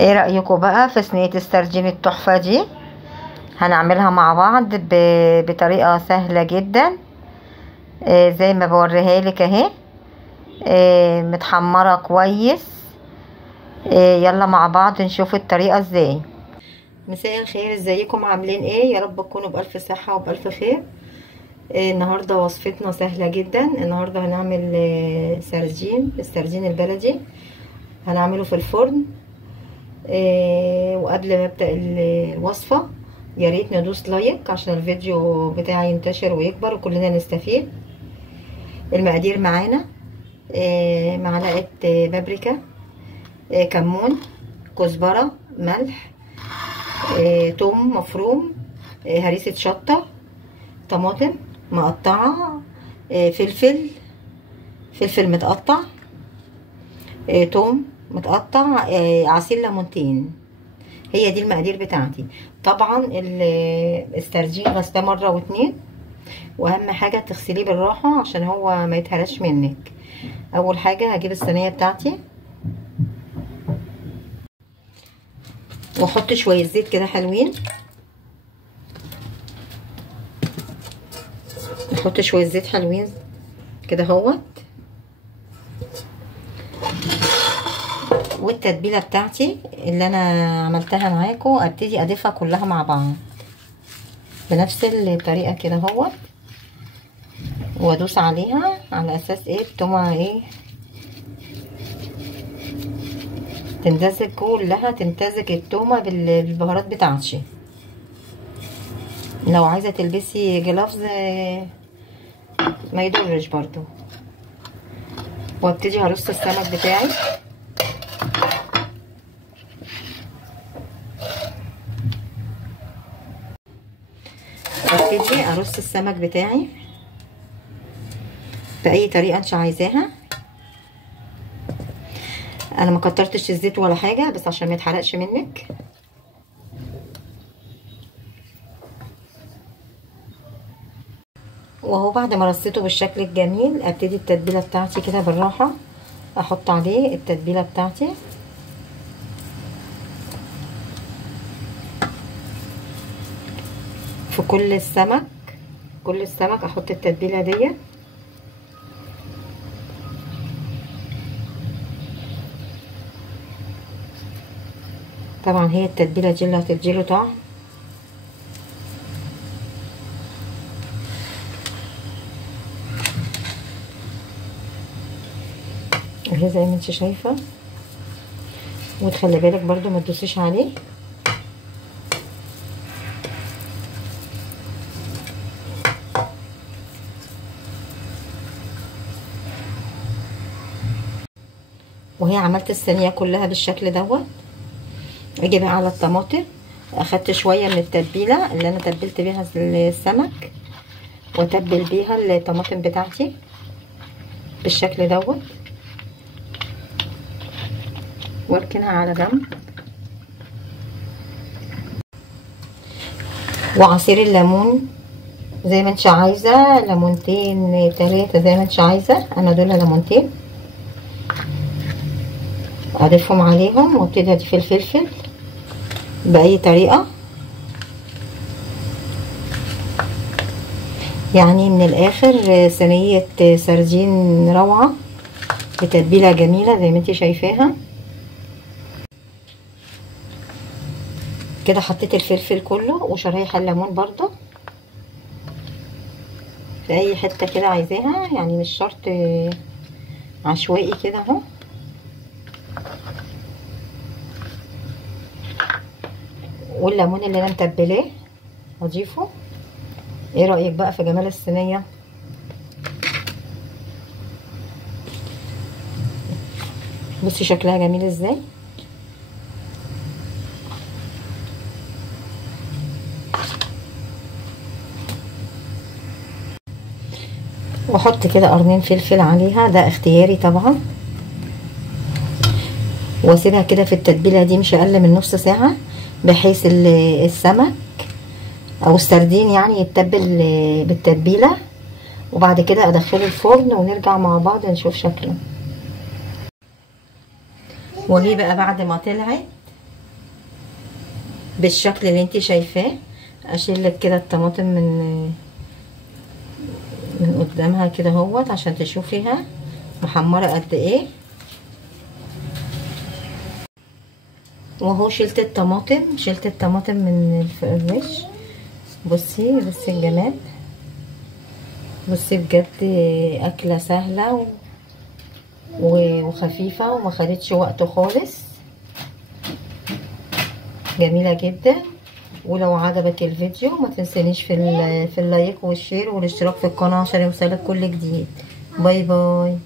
ايه رأيكم بقى في صينية السردين التحفة دي؟ هنعملها مع بعض بطريقة سهلة جدا. زي ما بوريها لك اهي. متحمرة كويس. يلا مع بعض نشوف الطريقة ازاي. مساء الخير، ازيكم عاملين ايه؟ يا رب تكونوا بألف صحة وبألف خير. النهاردة وصفتنا سهلة جدا. النهاردة هنعمل السردين البلدي. هنعمله في الفرن. وقبل ما ابدأ الوصفة يا ريت ندوس لايك عشان الفيديو بتاعي ينتشر ويكبر وكلنا نستفيد. المقادير معانا: معلقة بابريكا، كمون، كزبرة، ملح، توم مفروم، هريسة شطة، طماطم مقطعة، فلفل متقطع، توم متقطع، عصير ليمونتين. هي دي المقادير بتاعتي. طبعا السردين غسلاه مره واتنين، واهم حاجه تغسليه بالراحه عشان هو ما يتهرش منك. اول حاجه هجيب الصينيه بتاعتي واحط شويه زيت كده حلوين. نحط شويه زيت حلوين كده اهوت. والتتبيله بتاعتي اللي انا عملتها معاكم ابتدي اضيفها كلها مع بعض بنفس الطريقه كده اهوت، وادوس عليها على اساس ايه التومه ايه تمتزج كلها، تمتزج التومه بالبهارات بتاعتي. لو عايزه تلبسي جلافز ما يضرش برضو. وابتدي هرص السمك بتاعي. وابتدي ارص السمك بتاعي باي طريقه انت عايزاها. انا ما كترتش الزيت ولا حاجه بس عشان ما يتحرقش منك. وهو بعد ما رصيته بالشكل الجميل ابتدي التتبيله بتاعتي كده بالراحه احط عليه التتبيله بتاعتي. في كل السمك احط التتبيله ديت. طبعا هي التتبيله دي اللي هتديله طعم. اهي زي ما انت شايفه. وتخلي بالك برضو ما تدوسيش عليه. وهي عملت الصينيه كلها بالشكل دوت. اجي بقى على الطماطم. اخدت شويه من التتبيله اللي انا تبلت بيها السمك واتبل بيها الطماطم بتاعتي بالشكل دوت، واركنها على جنب. وعصير الليمون زي ما انت عايزه، ليمونتين 3 زي ما انت عايزه. انا دول ليمونتين اضيفهم عليهم، وابتدي اضيف الفلفل باي طريقه. يعني من الاخر صينيه سردين روعه بتتبيله جميله زي ما انت شايفاها كده. حطيت الفلفل كله وشرايح الليمون برضو في اي حته كده عايزاها، يعني مش شرط عشوائي كده اهو. والليمون اللي انا متبلاه اضيفه. ايه رايك بقى في جمال الصينيه؟ بصي شكلها جميل ازاي. واحط كده قرنين فلفل عليها، ده اختياري طبعا. واسيبها كده في التتبيله دي مش اقل من نص ساعه بحيث السمك او السردين يعني يتبل بالتتبيله. وبعد كده ادخله الفرن ونرجع مع بعض نشوف شكله. واجي بقى بعد ما طلعت بالشكل اللي انت شايفاه. اشيل لك كده الطماطم من قدامها كده اهوت عشان تشوفيها محمره قد ايه. وهو شلت الطماطم من الوش. بصي الجمال. بصي بجد اكله سهله وخفيفه وما خدتش وقت خالص، جميله جدا. ولو عجبك الفيديو ما تنسانيش في اللايك والشير والاشتراك في القناه عشان يوصلك كل جديد. باي باي.